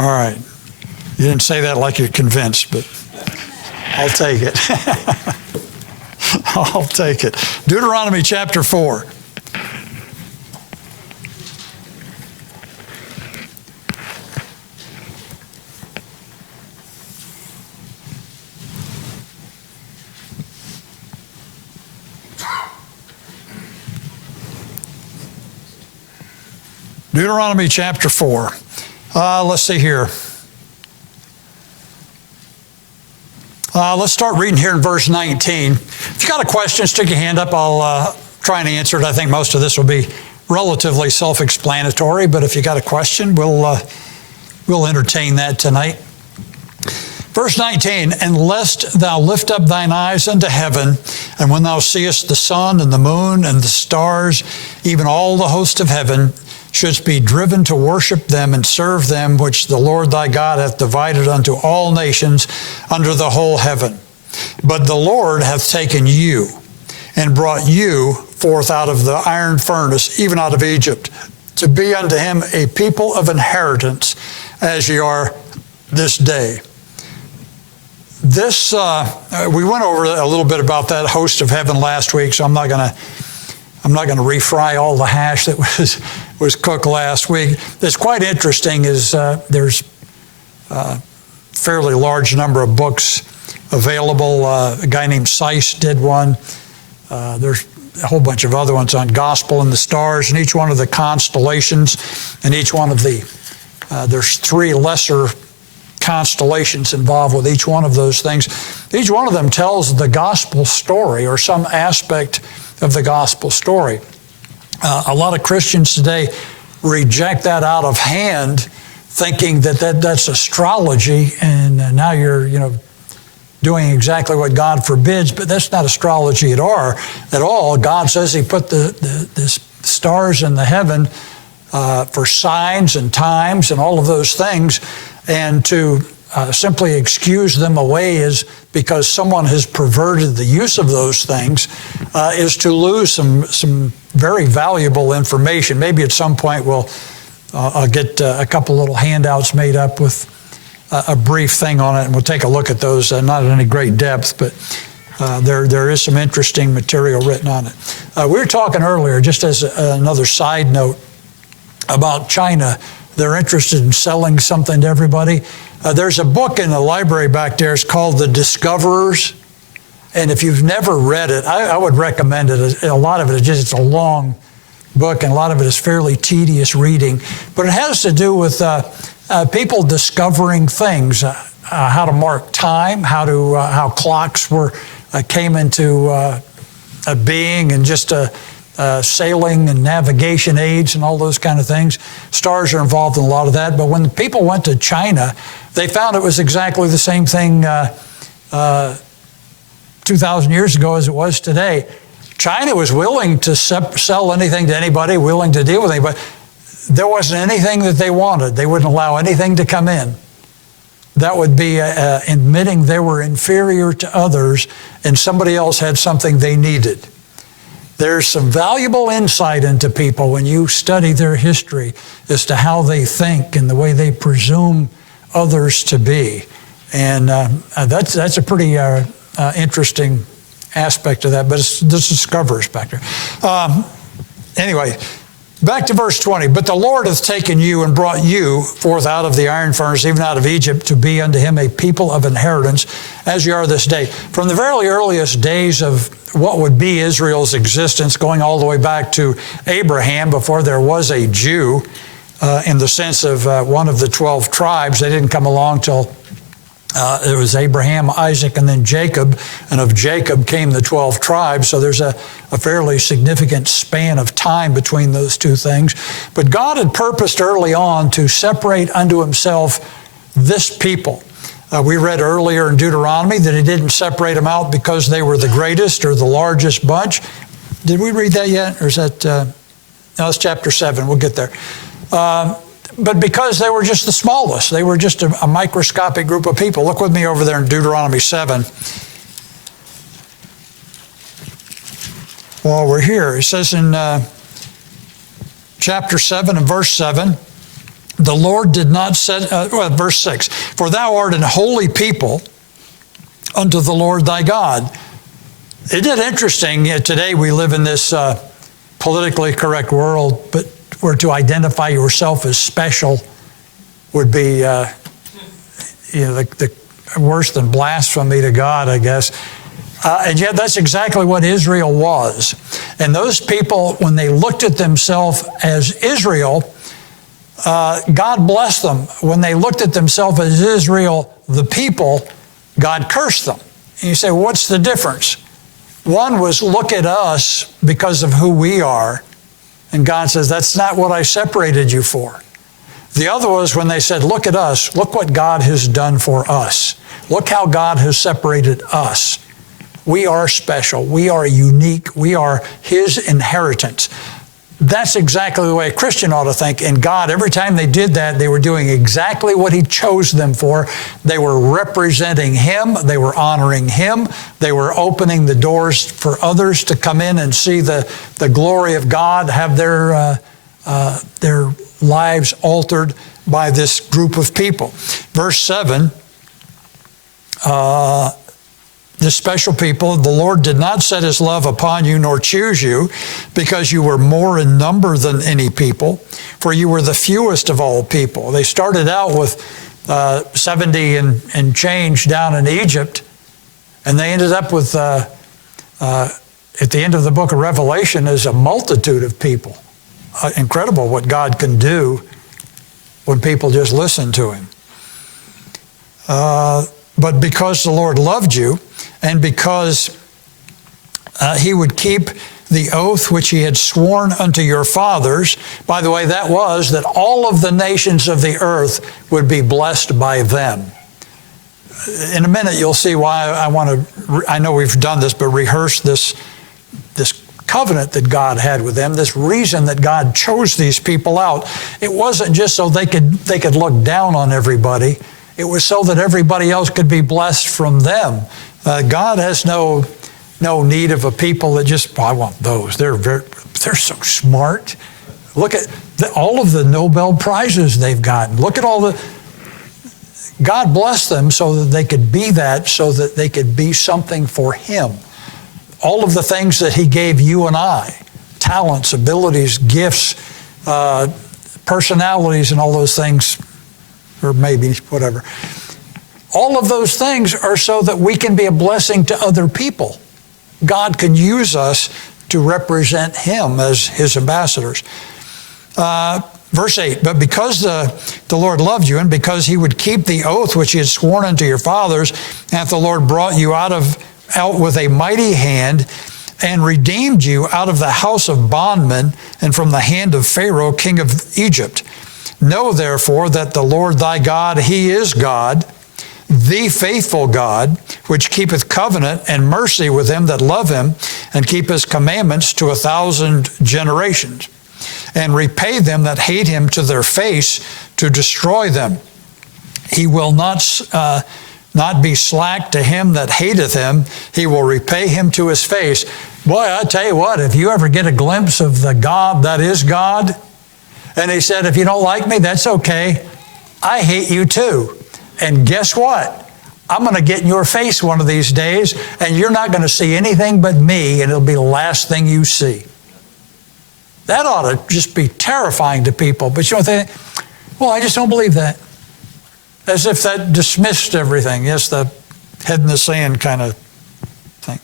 All right. You didn't say that like you're convinced, but I'll take it. I'll take it. Deuteronomy chapter 4. Deuteronomy chapter 4. Let's see here. Let's start reading here in verse 19. If you got a question, stick your hand up. I'll try and answer it. I think most of this will be relatively self-explanatory, but if you got a question, we'll entertain that tonight. Verse 19, and lest thou lift up thine eyes unto heaven, and when thou seest the sun and the moon and the stars, even all the host of heaven, shouldst be driven to worship them and serve them, which the Lord thy God hath divided unto all nations under the whole heaven. But the Lord hath taken you and brought you forth out of the iron furnace, even out of Egypt, to be unto him a people of inheritance, as ye are this day. This, we went over a little bit about that host of heaven last week, so I'm not going to refry all the hash that was cooked last week. It's quite interesting is there's a fairly large number of books available. A guy named Seiss did one. There's a whole bunch of other ones on gospel and the stars and each one of the constellations and each one of the, there's 3 lesser constellations involved with each one of those things. Each one of them tells the gospel story or some aspect of the gospel story. A lot of Christians today reject that out of hand, thinking that's astrology, and now you're doing exactly what God forbids. But that's not astrology at all. God says He put the stars in the heaven for signs and times and all of those things, and to simply excuse them away is because someone has perverted the use of those things, is to lose some very valuable information. Maybe at some point I'll get a couple little handouts made up with a brief thing on it, and we'll take a look at those, not in any great depth, but there is some interesting material written on it. We were talking earlier, just as another side note, about China. They're interested in selling something to everybody. There's a book in the library back there. It's called The Discoverers. And if you've never read it, I would recommend it. A lot of it is it's a long book, and a lot of it is fairly tedious reading. But it has to do with people discovering things, how to mark time, how clocks came into being, and just sailing and navigation aids and all those kind of things. Stars are involved in a lot of that. But when people went to China, they found it was exactly the same thing 2,000 years ago as it was today. China was willing to sell anything to anybody, willing to deal with anybody. There wasn't anything that they wanted. They wouldn't allow anything to come in. That would be admitting they were inferior to others and somebody else had something they needed. There's some valuable insight into people when you study their history as to how they think and the way they presume others to be. And that's a pretty interesting aspect of that, but it's the discoverers back there. Anyway, back to verse 20. But the Lord hath taken you and brought you forth out of the iron furnace, even out of Egypt, to be unto him a people of inheritance, as you are this day. From the very earliest days of what would be Israel's existence, going all the way back to Abraham, before there was a Jew, in the sense of one of the 12 tribes. They didn't come along till it was Abraham, Isaac, and then Jacob, and of Jacob came the 12 tribes, so there's a fairly significant span of time between those two things. But God had purposed early on to separate unto himself this people. We read earlier in Deuteronomy that he didn't separate them out because they were the greatest or the largest bunch. Did we read that yet? Or is that, no, it's chapter 7, we'll get there. But because they were just the smallest. They were just a microscopic group of people. Look with me over there in Deuteronomy 7. While we're here, it says in chapter 7 and verse 7, The Lord did not set, verse 6, for thou art an holy people unto the Lord thy God. Isn't it interesting? Today we live in this politically correct world, but where to identify yourself as special would be the worse than blasphemy to God, I guess. And yet that's exactly what Israel was. And those people, when they looked at themselves as Israel, God blessed them. When they looked at themselves as Israel, the people, God cursed them. And you say, well, what's the difference? One was, look at us because of who we are. And God says, that's not what I separated you for. The other was when they said, look at us. Look what God has done for us. Look how God has separated us. We are special. We are unique. We are His inheritance. That's exactly the way a Christian ought to think. And God, every time they did that, they were doing exactly what He chose them for. They were representing Him. They were honoring Him. They were opening the doors for others to come in and see the glory of God, have their lives altered by this group of people. Verse 7, this special people, the Lord did not set His love upon you nor choose you because you were more in number than any people, for you were the fewest of all people. They started out with 70 and change down in Egypt, and they ended up with, at the end of the book of Revelation, is a multitude of people. Incredible what God can do when people just listen to Him. But because the Lord loved you, and because He would keep the oath which He had sworn unto your fathers. By the way, that was that all of the nations of the earth would be blessed by them. In a minute, you'll see why I know we've done this, but rehearse this covenant that God had with them, this reason that God chose these people out. It wasn't just so they could look down on everybody. It was so that everybody else could be blessed from them. God has no need of a people that just, I want those. They're so smart. Look at all of the Nobel Prizes they've gotten. Look at all the, God blessed them so that they could be that, so that they could be something for Him. All of the things that He gave you and I, talents, abilities, gifts, personalities, and all those things, or maybe whatever. All of those things are so that we can be a blessing to other people. God can use us to represent Him as His ambassadors. Verse 8, but because the Lord loved you, and because He would keep the oath which He had sworn unto your fathers, hath the Lord brought you out with a mighty hand, and redeemed you out of the house of bondmen, and from the hand of Pharaoh, king of Egypt. Know therefore that the Lord thy God, He is God, the faithful God, which keepeth covenant and mercy with them that love Him, and keep His commandments to 1,000 generations, and repay them that hate Him to their face, to destroy them. He will not be slack to him that hateth Him. He will repay him to his face. Boy, I tell you what, if you ever get a glimpse of the God that is God, and He said, if you don't like me, that's okay. I hate you too. And guess what? I'm going to get in your face one of these days, and you're not going to see anything but me, and it'll be the last thing you see. That ought to just be terrifying to people. But you know what they think? Well, I just don't believe that. As if that dismissed everything. Yes, the head in the sand kind of thing.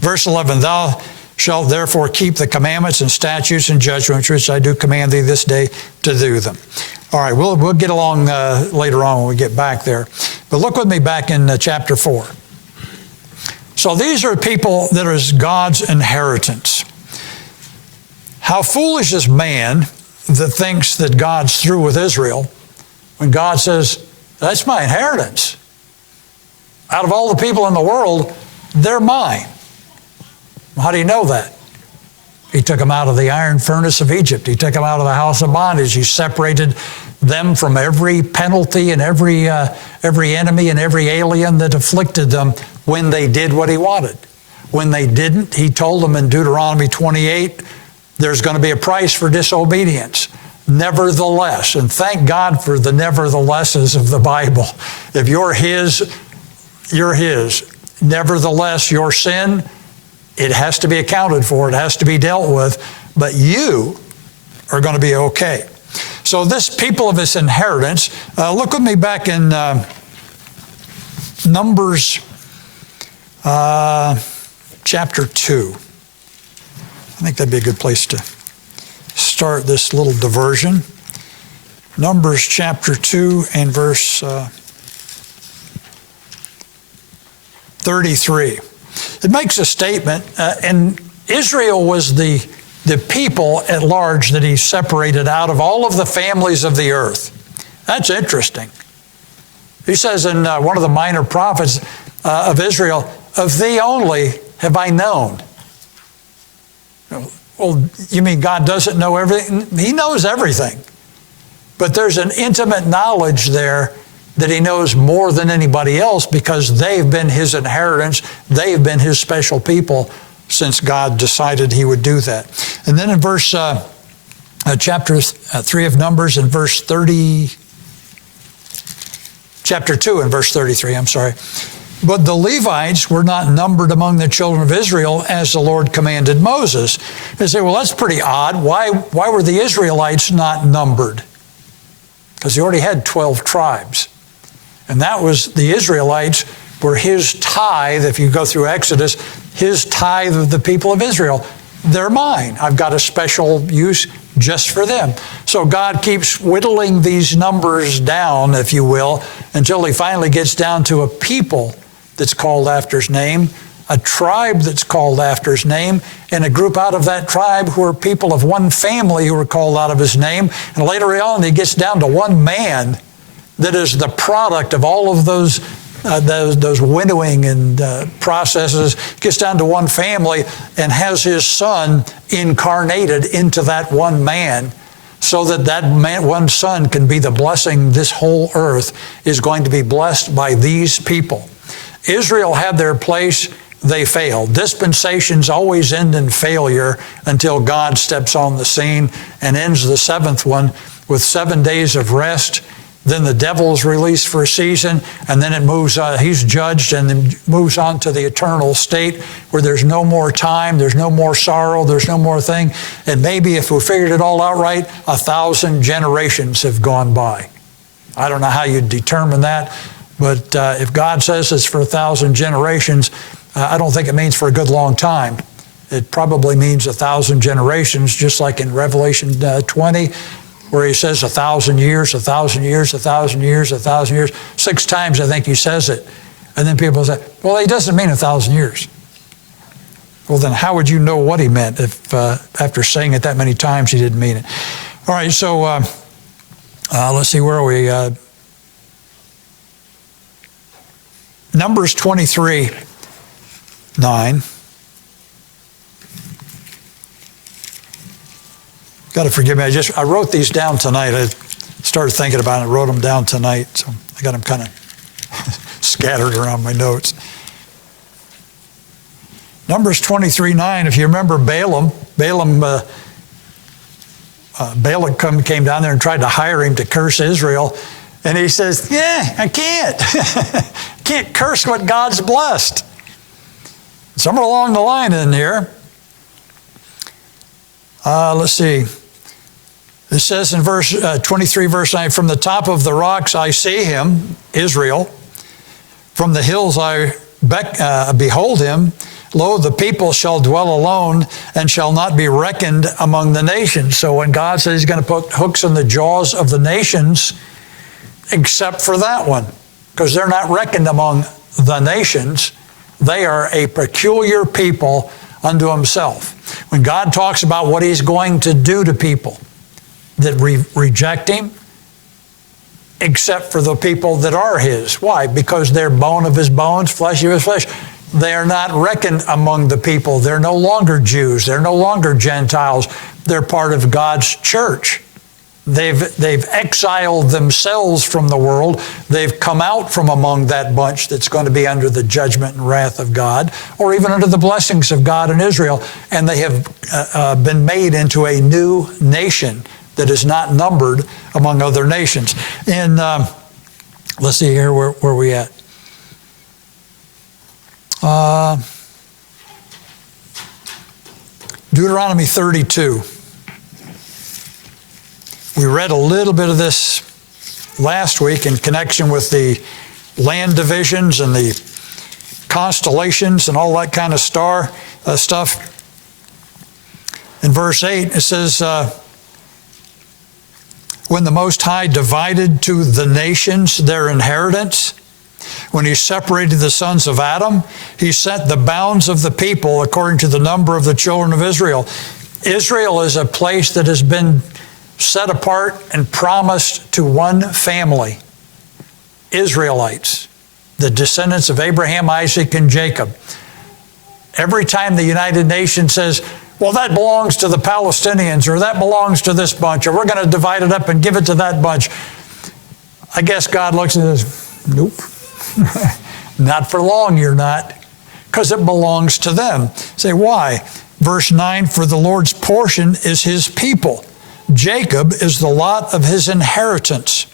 Verse 11, thou shalt therefore keep the commandments and statutes and judgments which I do command thee this day to do them. All right, we'll get along later on when we get back there. But look with me back in chapter 4. So these are people that is God's inheritance. How foolish is man that thinks that God's through with Israel when God says, that's my inheritance. Out of all the people in the world, they're mine. How do you know that? He took them out of the iron furnace of Egypt. He took them out of the house of bondage. He separated them from every penalty and every enemy and every alien that afflicted them when they did what He wanted. When they didn't, He told them in Deuteronomy 28, there's going to be a price for disobedience. nevertheless. And thank God for the neverthelesses of the Bible. If you're His, you're His. Nevertheless, your sin, it has to be accounted for. It has to be dealt with. But you are going to be okay. So this people of His inheritance, look with me back in Numbers chapter 2. I think that'd be a good place to start this little diversion. Numbers chapter 2 and verse 33. It makes a statement, and Israel was the people at large that He separated out of all of the families of the earth. That's interesting. He says in one of the minor prophets of Israel, of Thee only have I known. Well, you mean God doesn't know everything? He knows everything. But there's an intimate knowledge there that He knows more than anybody else because they've been His inheritance. They've been His special people since God decided He would do that. And then in verse, chapter 3 of Numbers in verse 30, chapter 2 and verse 33, I'm sorry. But the Levites were not numbered among the children of Israel as the Lord commanded Moses. They say, well, that's pretty odd. Why were the Israelites not numbered? Because He already had 12 tribes. And that was, the Israelites were His tithe, if you go through Exodus, His tithe of the people of Israel. They're mine. I've got a special use just for them. So God keeps whittling these numbers down, if you will, until He finally gets down to a people that's called after His name, a tribe that's called after His name, and a group out of that tribe who are people of one family who are called out of His name. And later on, He gets down to one man that is the product of all of those winnowing and processes, gets down to one family and has His Son incarnated into that one man, so that one son can be the blessing. This whole earth is going to be blessed by these people. Israel had their place, they failed. Dispensations always end in failure until God steps on the scene and ends the seventh one with 7 days of rest. Then the devil's released for a season, and then it moves on. He's judged and then moves on to the eternal state where there's no more time, there's no more sorrow, there's no more thing. And maybe if we figured it all out right, 1,000 generations have gone by. I don't know how you determine that, but if God says it's for 1,000 generations, I don't think it means for a good long time. It probably means 1,000 generations, just like in Revelation 20, where He says 1,000 years, 1,000 years, 1,000 years, 1,000 years. 6 times I think He says it. And then people say, well, He doesn't mean 1,000 years. Well, then how would you know what He meant if after saying it that many times He didn't mean it? All right, so let's see, where are we? Numbers 23:9. Got to forgive me. I wrote these down tonight. I started thinking about it and wrote them down tonight. So I got them kind of scattered around my notes. Numbers 23:9. If you remember Balak came down there and tried to hire him to curse Israel. And he says, yeah, I can't. Can't curse what God's blessed. Somewhere along the line in here, let's see. It says in verse 23, verse 9, from the top of the rocks I see Him, Israel. From the hills I behold Him. Lo, the people shall dwell alone and shall not be reckoned among the nations. So when God says He's going to put hooks in the jaws of the nations, except for that one, because they're not reckoned among the nations. They are a peculiar people unto Himself. When God talks about what He's going to do to people that reject Him, except for the people that are His. Why? Because they're bone of His bones, flesh of His flesh. They are not reckoned among the people. They're no longer Jews. They're no longer Gentiles. They're part of God's church. They've exiled themselves from the world. They've come out from among that bunch that's going to be under the judgment and wrath of God, or even under the blessings of God in Israel. And they have been made into a new nation that is not numbered among other nations. And let's see here, where we at? Deuteronomy 32. We read a little bit of this last week in connection with the land divisions and the constellations and all that kind of stuff. In verse 8, it says, when the Most High divided to the nations their inheritance, when he separated the sons of Adam, he set the bounds of the people according to the number of the children of Israel. Israel is a place that has been set apart and promised to one family, Israelites, the descendants of Abraham, Isaac, and Jacob. Every time the United Nations says, well, that belongs to the Palestinians, or that belongs to this bunch, or we're going to divide it up and give it to that bunch, I guess God looks at this, nope. Not for long, you're not, because it belongs to them. Say, why? Verse 9, for the Lord's portion is his people. Jacob is the lot of his inheritance.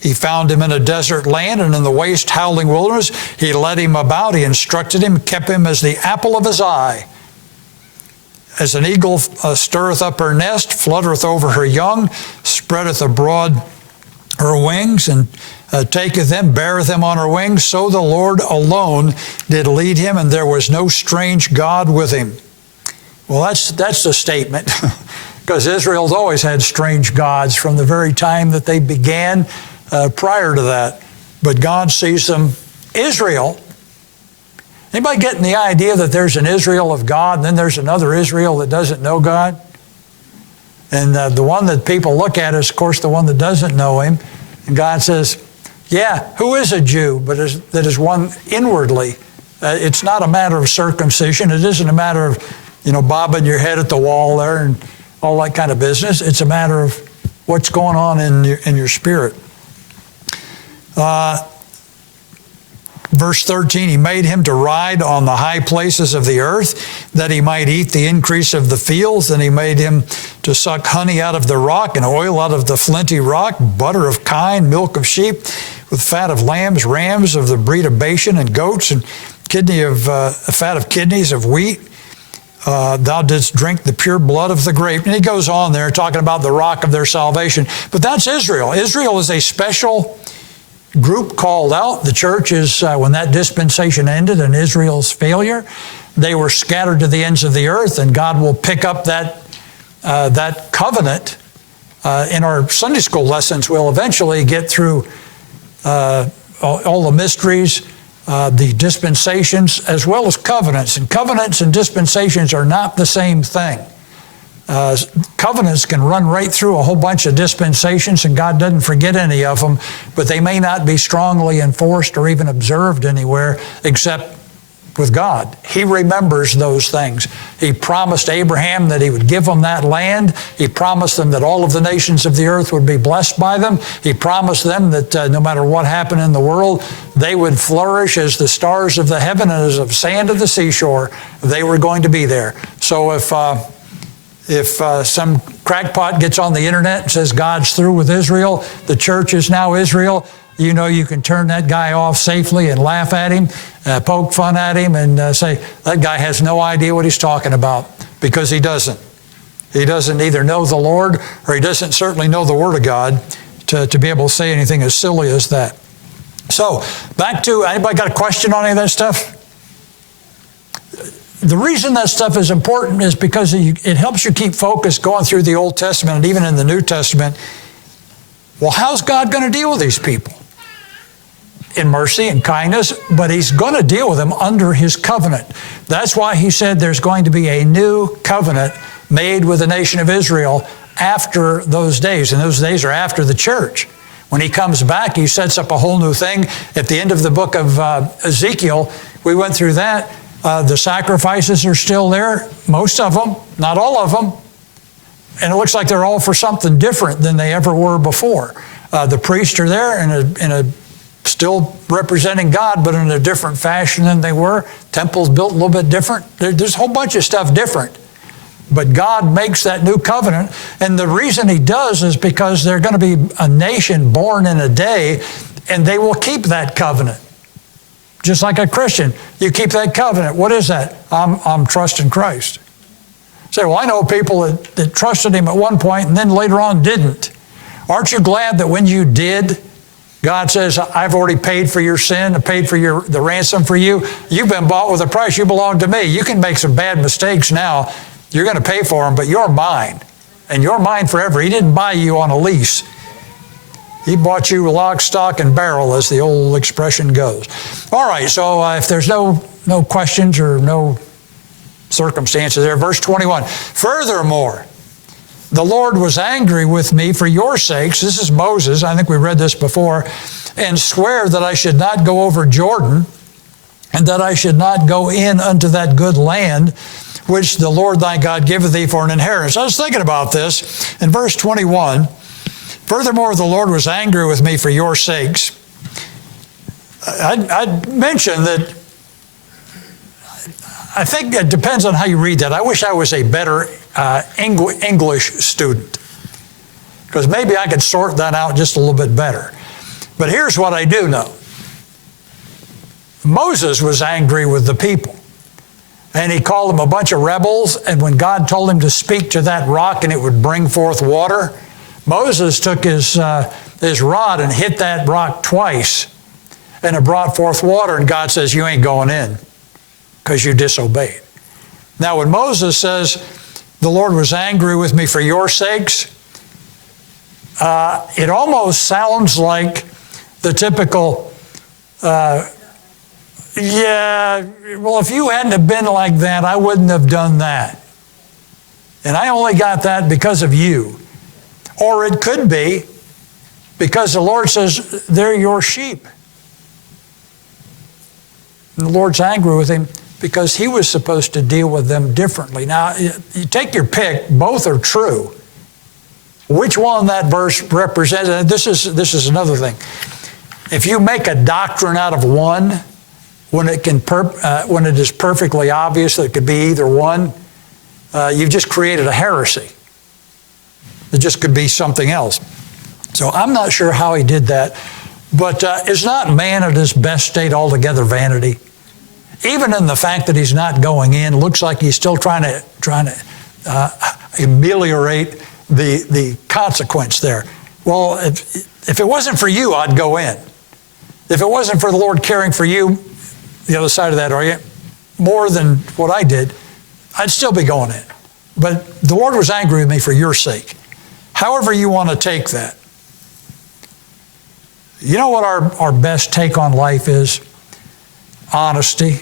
He found him in a desert land and in the waste howling wilderness. He led him about, he instructed him, kept him as the apple of his eye. As an eagle stirreth up her nest, fluttereth over her young, spreadeth abroad her wings, and taketh them, beareth them on her wings, so the Lord alone did lead him, and there was no strange God with him. Well, that's the statement, because Israel's always had strange gods from the very time that they began prior to that. But God sees them, Israel. Anybody getting the idea that there's an Israel of God, and then there's another Israel that doesn't know God? And the one that people look at is, of course, the one that doesn't know him. And God says, yeah, who is a Jew, but that is one inwardly? It's not a matter of circumcision. It isn't a matter of, bobbing your head at the wall there and all that kind of business. It's a matter of what's going on in your spirit. Verse 13, he made him to ride on the high places of the earth, that he might eat the increase of the fields. And he made him to suck honey out of the rock, and oil out of the flinty rock, butter of kine, milk of sheep, with fat of lambs, rams of the breed of Bashan, and goats, and fat of kidneys of wheat. Thou didst drink the pure blood of the grape. And he goes on there talking about the rock of their salvation. But that's Israel. Israel is a special group called out. The church is, when that dispensation ended and Israel's failure, they were scattered to the ends of the earth, and God will pick up that covenant. In our Sunday school lessons, we'll eventually get through all the mysteries, the dispensations, as well as covenants. And covenants and dispensations are not the same thing. Covenants can run right through a whole bunch of dispensations, and God doesn't forget any of them, but they may not be strongly enforced or even observed anywhere except with God. He remembers those things. He promised Abraham that he would give them that land. He promised them that all of the nations of the earth would be blessed by them. He promised them that no matter what happened in the world, they would flourish as the stars of the heaven and as of sand of the seashore. They were going to be there. So if some crackpot gets on the internet and says God's through with Israel, the church is now Israel, you can turn that guy off safely and laugh at him, poke fun at him, and say, that guy has no idea what he's talking about, because he doesn't. He doesn't either know the Lord, or he doesn't certainly know the Word of God to be able to say anything as silly as that. So, back to, anybody got a question on any of that stuff? The reason that stuff is important is because it helps you keep focused going through the Old Testament and even in the New Testament. Well, how's God going to deal with these people? In mercy and kindness, but he's going to deal with them under his covenant. That's why he said there's going to be a new covenant made with the nation of Israel after those days. And those days are after the church. When he comes back, he sets up a whole new thing. At the end of the book of Ezekiel, we went through that. The sacrifices are still there, most of them, not all of them. And it looks like they're all for something different than they ever were before. The priests are there in a still representing God, but in a different fashion than they were. Temples built a little bit different. There's a whole bunch of stuff different. But God makes that new covenant, and the reason he does is because they're going to be a nation born in a day, and they will keep that covenant. Just like a Christian, you keep that covenant. What is that? I'm trusting Christ. Say, well, I know people that trusted him at one point and then later on didn't. Aren't you glad that when you did, God says, I've already paid for your sin, I paid for the ransom for you. You've been bought with a price. You belong to me. You can make some bad mistakes now. You're going to pay for them, but you're mine. And you're mine forever. He didn't buy you on a lease. He bought you lock, stock, and barrel, as the old expression goes. All right, so if there's no questions or no circumstances there, verse 21. Furthermore, the Lord was angry with me for your sakes. This is Moses. I think we read this before. And swear that I should not go over Jordan, and that I should not go in unto that good land, which the Lord thy God giveth thee for an inheritance. I was thinking about this in verse 21. Furthermore, the Lord was angry with me for your sakes. I'd mention that I think it depends on how you read that. I wish I was a better English student, because maybe I could sort that out just a little bit better. But here's what I do know. Moses was angry with the people, and he called them a bunch of rebels, and when God told him to speak to that rock and it would bring forth water, Moses took his rod and hit that rock twice, and it brought forth water, and God says, you ain't going in, because you disobeyed. Now, when Moses says, the Lord was angry with me for your sakes, it almost sounds like the typical, well, if you hadn't have been like that, I wouldn't have done that. And I only got that because of you. Or it could be because the Lord says, they're your sheep. And the Lord's angry with him because he was supposed to deal with them differently. Now, you take your pick. Both are true. Which one that verse represents? This is another thing. If you make a doctrine out of one, when it is perfectly obvious that it could be either one, you've just created a heresy. It just could be something else. So I'm not sure how he did that, but is not man at his best state altogether vanity? Even in the fact that he's not going in, looks like he's still trying to ameliorate the consequence there. Well, if it wasn't for you, I'd go in. If it wasn't for the Lord caring for you, the other side of that argument, more than what I did, I'd still be going in. But the Lord was angry with me for your sake. However you want to take that. You know what our best take on life is? Honesty.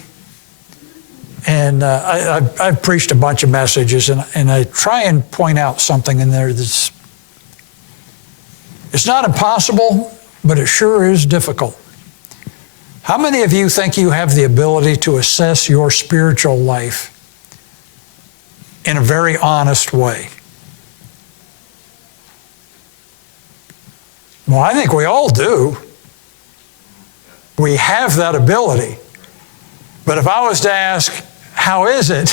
And I've preached a bunch of messages, and I try and point out something in there that's, it's not impossible, but it sure is difficult. How many of you think you have the ability to assess your spiritual life in a very honest way? Well, I think we all do. We have that ability. But if I was to ask, how is it?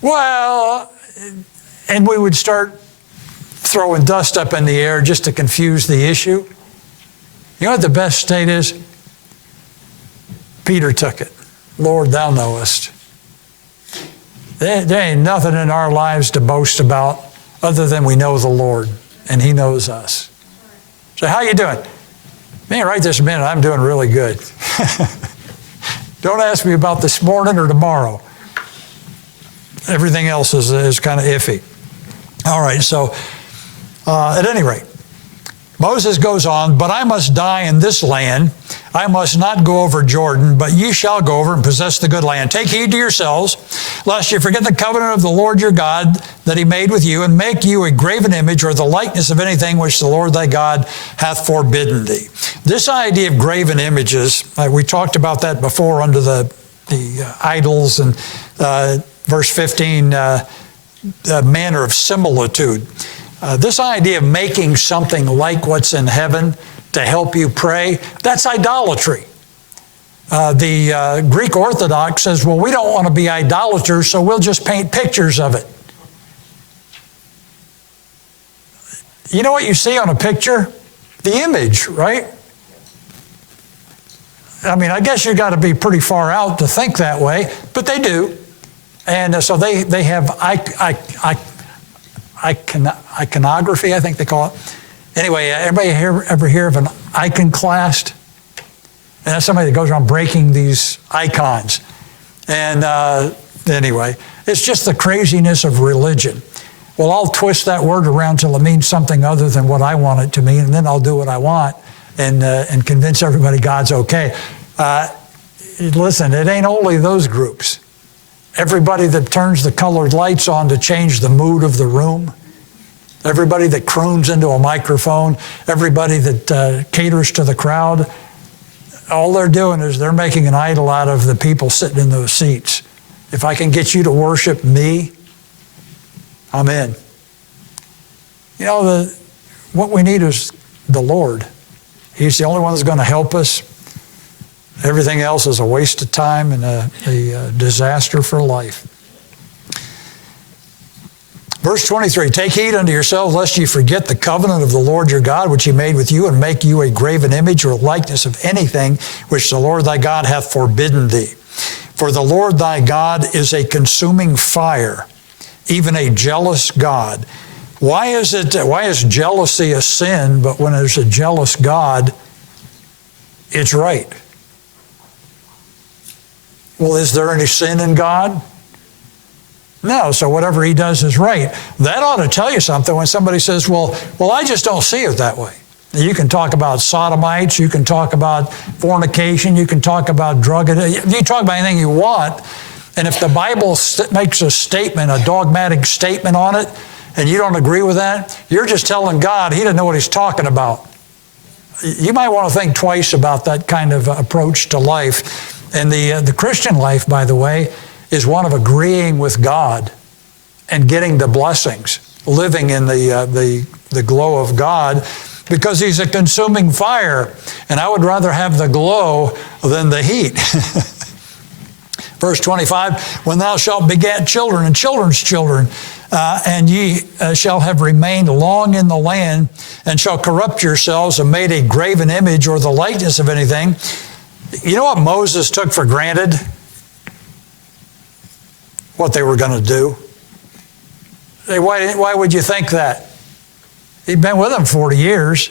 Well, and we would start throwing dust up in the air just to confuse the issue. You know what the best state is? Peter took it. Lord, thou knowest. There ain't nothing in our lives to boast about other than we know the Lord, and he knows us. So how you doing? Man, right this minute, I'm doing really good. Don't ask me about this morning or tomorrow. Everything else is kind of iffy. All right, so at any rate, Moses goes on, but I must die in this land. I must not go over Jordan, but ye shall go over and possess the good land. Take heed to yourselves, lest you forget the covenant of the Lord your God that he made with you, and make you a graven image or the likeness of anything which the Lord thy God hath forbidden thee. This idea of graven images, we talked about that before under the idols, and verse 15, manner of similitude. This idea of making something like what's in heaven to help you pray, that's idolatry. The Greek Orthodox says, well, we don't want to be idolaters, so we'll just paint pictures of it. You know what you see on a picture? The image, right? I mean, I guess you got to be pretty far out to think that way, but they do. And so they have iconography, I think they call it. Anyway, everybody ever hear of an iconoclast? And that's somebody that goes around breaking these icons. And anyway, it's just the craziness of religion. Well, I'll twist that word around till it means something other than what I want it to mean, and then I'll do what I want and convince everybody God's okay. Listen, it ain't only those groups. Everybody that turns the colored lights on to change the mood of the room, everybody that croons into a microphone, everybody that caters to the crowd, all they're doing is they're making an idol out of the people sitting in those seats. If I can get you to worship me, I'm in. You know, what we need is the Lord. He's the only one that's going to help us. Everything else is a waste of time and a disaster for life. Verse 23, take heed unto yourselves lest ye forget the covenant of the Lord your God, which he made with you, and make you a graven image or likeness of anything which the Lord thy God hath forbidden thee. For the Lord thy God is a consuming fire, even a jealous God. Why is jealousy a sin, but when there's a jealous God, it's right? Well, is there any sin in God? No, so whatever he does is right. That ought to tell you something when somebody says, well, I just don't see it that way. You can talk about sodomites, you can talk about fornication, you can talk about drug addiction, you talk about anything you want, and if the Bible makes a statement, a dogmatic statement on it, and you don't agree with that, you're just telling God he doesn't know what he's talking about. You might want to think twice about that kind of approach to life. And the Christian life, by the way, is one of agreeing with God and getting the blessings, living in the glow of God, because he's a consuming fire, and I would rather have the glow than the heat. Verse 25, when thou shalt beget children and children's children, and ye shall have remained long in the land, and shall corrupt yourselves and made a graven image or the likeness of anything. You know what Moses took for granted? What they were going to do. Why would you think that? He'd been with them 40 years.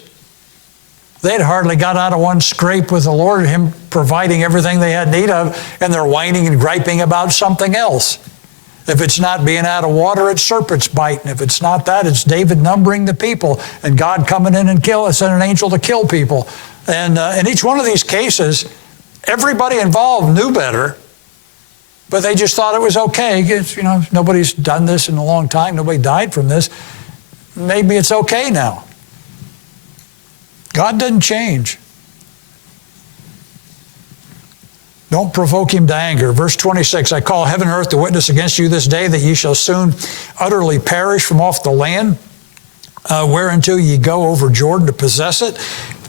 They'd hardly got out of one scrape with the Lord, him providing everything they had need of, and they're whining and griping about something else. If it's not being out of water, it's serpents biting. If it's not that, it's David numbering the people and God coming in and send an angel to kill people. And in each one of these cases, everybody involved knew better, but they just thought it was okay. You know, nobody's done this in a long time. Nobody died from this. Maybe it's okay now. God doesn't change. Don't provoke him to anger. Verse 26, I call heaven and earth to witness against you this day that ye shall soon utterly perish from off the land whereunto ye go over Jordan to possess it.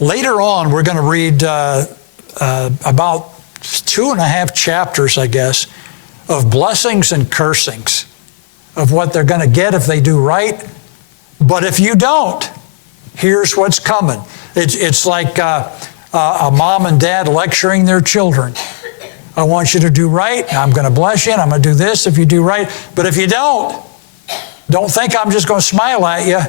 Later on, we're going to read about 2.5 chapters, I guess, of blessings and cursings, of what they're going to get if they do right. But if you don't, here's what's coming. It's like a mom and dad lecturing their children. I want you to do right. I'm going to bless you, and I'm going to do this if you do right. But if you don't think I'm just going to smile at you.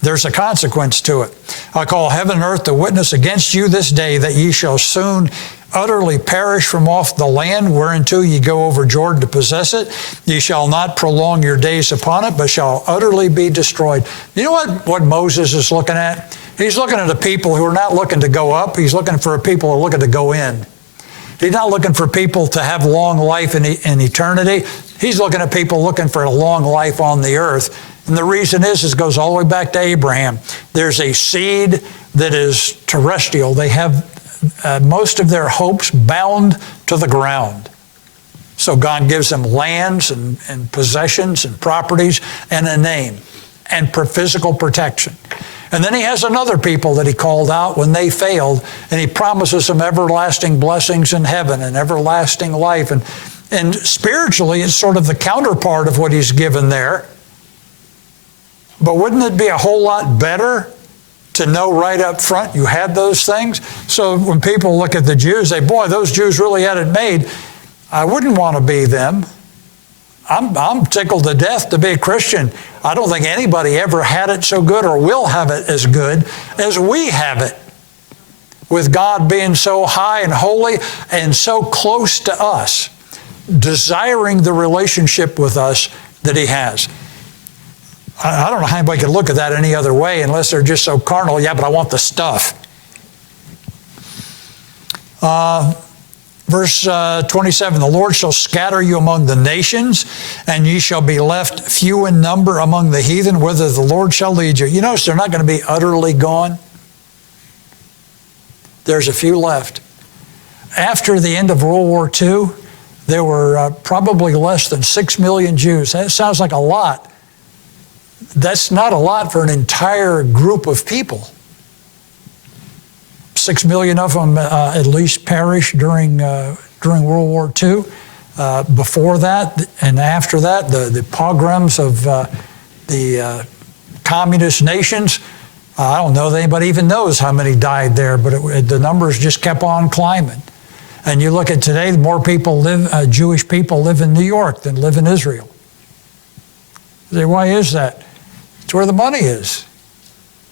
There's a consequence to it. I call heaven and earth to witness against you this day that ye shall soon utterly perish from off the land whereunto ye go over Jordan to possess it. Ye shall not prolong your days upon it, but shall utterly be destroyed. You know what Moses is looking at? He's looking at a people who are not looking to go up. He's looking for a people who are looking to go in. He's not looking for people to have long life in eternity. He's looking at people looking for a long life on the earth. And the reason is it goes all the way back to Abraham. There's a seed that is terrestrial. They have most of their hopes bound to the ground. So God gives them lands and possessions and properties and a name and physical protection. And then he has another people that he called out when they failed, and he promises them everlasting blessings in heaven and everlasting life. And spiritually, it's sort of the counterpart of what he's given there. But wouldn't it be a whole lot better to know right up front you had those things? So when people look at the Jews, they say, boy, those Jews really had it made. I wouldn't want to be them. I'm tickled to death to be a Christian. I don't think anybody ever had it so good or will have it as good as we have it, with God being so high and holy and so close to us, desiring the relationship with us that he has. I don't know how anybody could look at that any other way unless they're just so carnal. Yeah, but I want the stuff. Verse 27, the Lord shall scatter you among the nations, and ye shall be left few in number among the heathen, whither the Lord shall lead you. You notice they're not going to be utterly gone. There's a few left. After the end of World War II, there were probably less than 6 million Jews. That sounds like a lot. That's not a lot for an entire group of people. 6 million of them at least perished during World War II. Before that and after that, the pogroms of the communist nations, I don't know that anybody even knows how many died there, but the numbers just kept on climbing. And you look at today, more people Jewish people live in New York than live in Israel. You say, why is that? It's where the money is.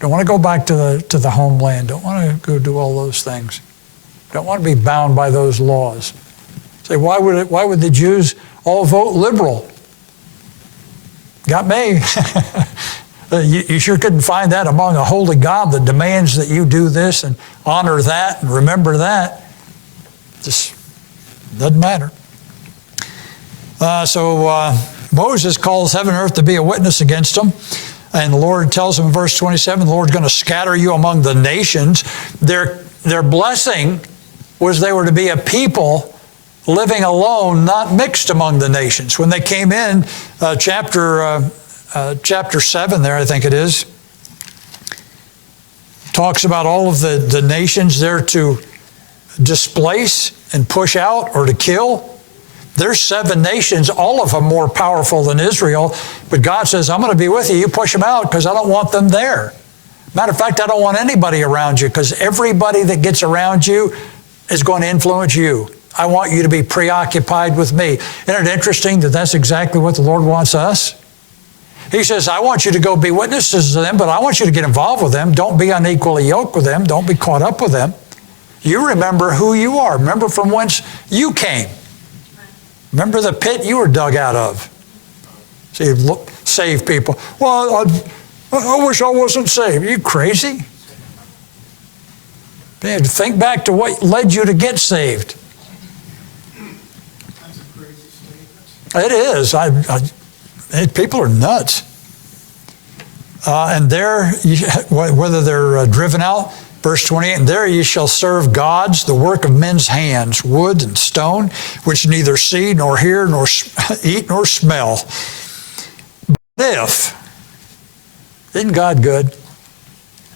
Don't want to go back to the homeland. Don't want to go do all those things. Don't want to be bound by those laws. Say, why would the Jews all vote liberal? Got me. You sure couldn't find that among a holy God that demands that you do this and honor that and remember that. Just doesn't matter. So Moses calls heaven and earth to be a witness against them. And the Lord tells him in verse 27, the Lord's going to scatter you among the nations. Their blessing was they were to be a people living alone, not mixed among the nations. When they came in, chapter 7 there, I think it is, talks about all of the nations there to displace and push out or to kill. There's 7 nations, all of them more powerful than Israel, but God says, I'm going to be with you. You push them out because I don't want them there. Matter of fact, I don't want anybody around you because everybody that gets around you is going to influence you. I want you to be preoccupied with me. Isn't it interesting that that's exactly what the Lord wants us? He says, I want you to go be witnesses to them, but I want you to get involved with them. Don't be unequally yoked with them. Don't be caught up with them. You remember who you are. Remember from whence you came. Remember the pit you were dug out of. See, save people. Well, I wish I wasn't saved. Are you crazy? Man, think back to what led you to get saved. That's a crazy statement. It is. People are nuts. And there, whether they're driven out, verse 28, and there you shall serve gods, the work of men's hands, wood and stone, which neither see, nor hear, nor eat, nor smell. But isn't God good?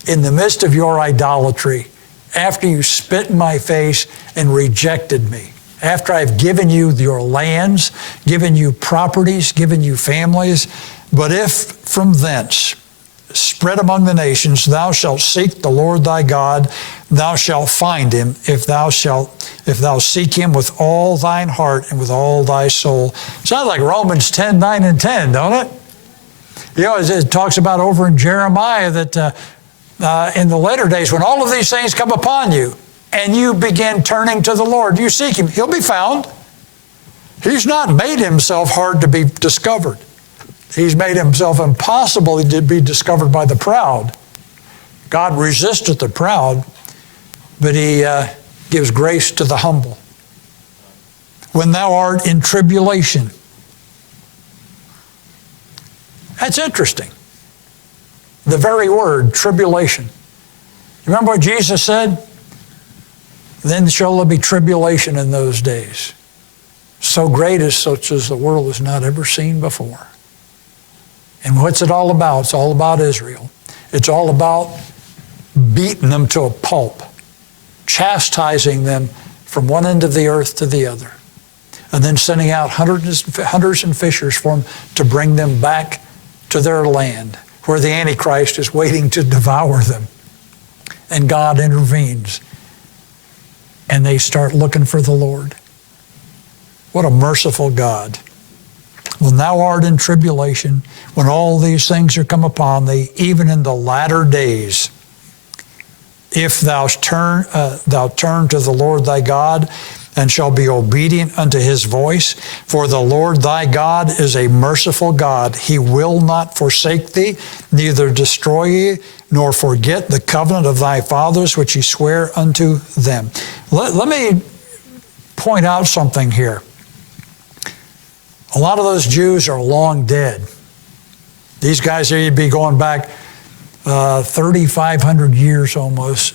In the midst of your idolatry, after you spit in my face and rejected me, after I've given you your lands, given you properties, given you families, but if from thence, spread among the nations, thou shalt seek the Lord thy God, thou shalt find him, if thou seek him with all thine heart and with all thy soul. Sounds like Romans 10, 9, and 10, don't it? You know, it talks about over in Jeremiah that in the later days, when all of these things come upon you, and you begin turning to the Lord, you seek him, he'll be found. He's not made himself hard to be discovered. He's made himself impossible to be discovered by the proud. God resisteth the proud, but he gives grace to the humble. When thou art in tribulation. That's interesting. The very word, tribulation. You remember what Jesus said? Then shall there be tribulation in those days. So great as such as the world has not ever seen before. And what's it all about? It's all about Israel. It's all about beating them to a pulp, chastising them from one end of the earth to the other, and then sending out hunters and fishers for them to bring them back to their land where the Antichrist is waiting to devour them. And God intervenes, and they start looking for the Lord. What a merciful God. When thou art in tribulation, when all these things are come upon thee, even in the latter days, if thou turn to the Lord thy God, and shall be obedient unto his voice, for the Lord thy God is a merciful God. He will not forsake thee, neither destroy thee, nor forget the covenant of thy fathers, which he sware unto them. Let me point out something here. A lot of those Jews are long dead. These guys here, you'd be going back 3,500 years almost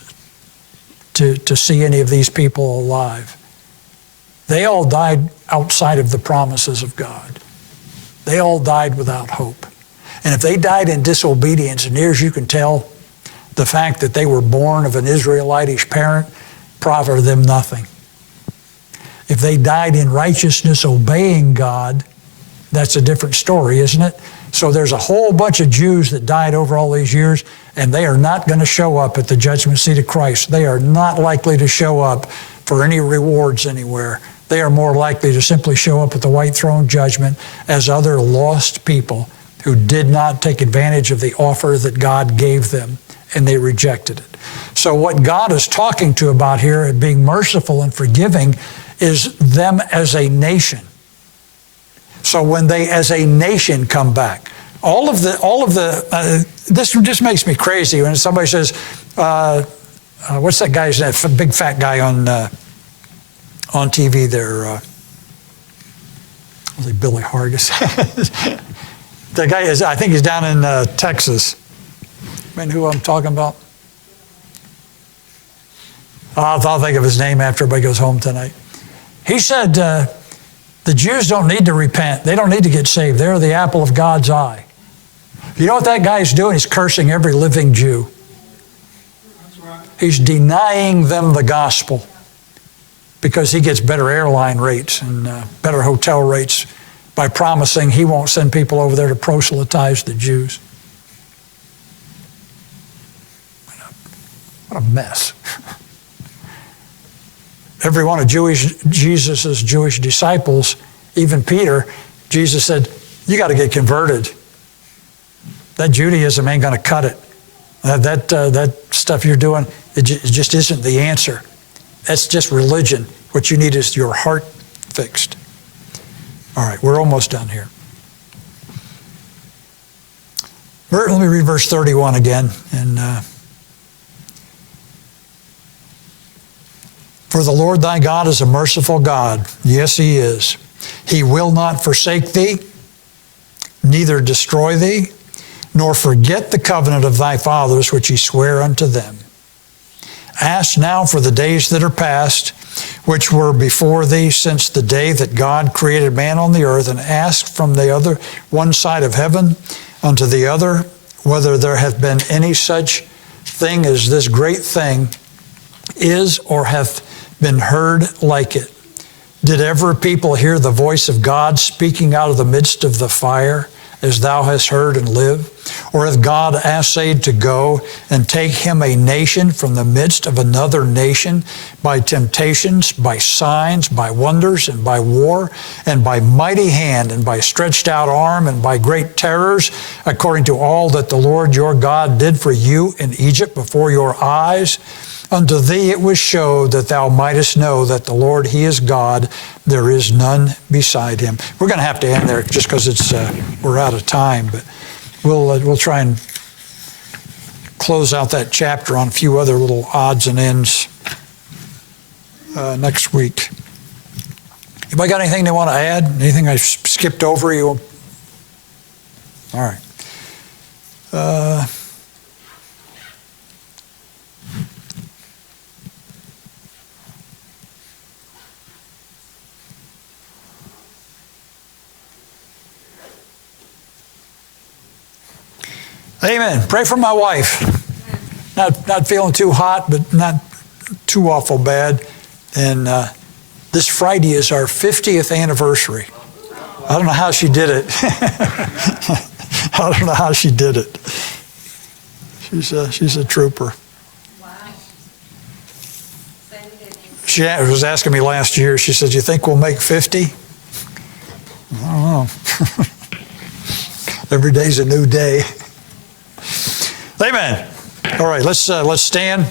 to see any of these people alive. They all died outside of the promises of God. They all died without hope. And if they died in disobedience, and near as you can tell, the fact that they were born of an Israelitish parent profited them nothing. If they died in righteousness, obeying God, that's a different story, isn't it? So there's a whole bunch of Jews that died over all these years, and they are not going to show up at the judgment seat of Christ. They are not likely to show up for any rewards anywhere. They are more likely to simply show up at the white throne judgment as other lost people who did not take advantage of the offer that God gave them, and they rejected it. So what God is talking to about here and being merciful and forgiving is them as a nation. So when they as a nation come back, this just makes me crazy when somebody says, what's that guy's name? Big fat guy on TV there, Billy Hargis. The guy is, I think he's down in Texas. I mean, who I'm talking about? I'll think of his name after everybody goes home tonight. He said, the Jews don't need to repent. They don't need to get saved. They're the apple of God's eye. You know what that guy's doing? He's cursing every living Jew. That's right. He's denying them the gospel because he gets better airline rates and better hotel rates by promising he won't send people over there to proselytize the Jews. What a mess. Every one of Jesus' Jewish disciples, even Peter, Jesus said, you got to get converted. That Judaism ain't going to cut it. That stuff you're doing, it just isn't the answer. That's just religion. What you need is your heart fixed. All right, we're almost done here. Let me read verse 31 again. For the Lord thy God is a merciful God. Yes, he is. He will not forsake thee, neither destroy thee, nor forget the covenant of thy fathers which he sware unto them. Ask now for the days that are past, which were before thee since the day that God created man on the earth, and ask from the other one side of heaven unto the other, whether there hath been any such thing as this great thing is, or hath been heard like it. Did ever people hear the voice of God speaking out of the midst of the fire, as thou hast heard and live? Or hath God essayed to go and take him a nation from the midst of another nation by temptations, by signs, by wonders, and by war, and by mighty hand, and by stretched out arm, and by great terrors, according to all that the Lord your God did for you in Egypt before your eyes? Unto thee it was showed that thou mightest know that the Lord, he is God, there is none beside him. We're going to have to end there just because we're out of time, but we'll try and close out that chapter on a few other little odds and ends next week. Anybody got anything they want to add? Anything I skipped over? You? All right. Amen. Pray for my wife. Not feeling too hot, but not too awful bad. And this Friday is our 50th anniversary. I don't know how she did it. I don't know how she did it. She's a trooper. Wow. She was asking me last year, she said, "You think we'll make 50? I don't know. Every day's a new day. Amen. All right, let's stand.